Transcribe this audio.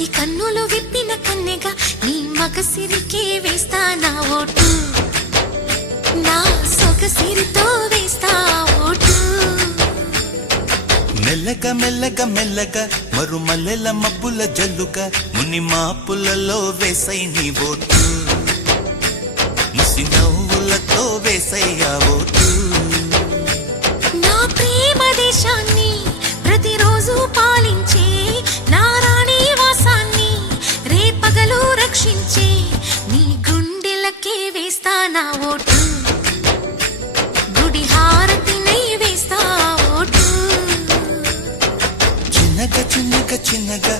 10 కన్నులు విప్పిన కన్నెగా నీ మగసిరికే వేస్తా నా ఓటు, నా సొగసిరితో వేస్తా ఓటు. మెల్లగా మెల్లగా మెల్లగా మరుమల్లెల మబ్బుల జల్లుగా ముని మాపులలో వేసై నీ ఓటు, ముసి నవ్వులతో వేసయ్యా ఓటు. నా ప్రేమ దేశాన్ని ప్రతిరోజు పాలించే నా రాణి వాసాన్ని రేపగలు రక్షించే నీ గుండెలకే వేస్తా నా ఓటు, గుడి హారతినై వేస్తా ఓటు. చిన్నగా చిన్నగా చిన్నగా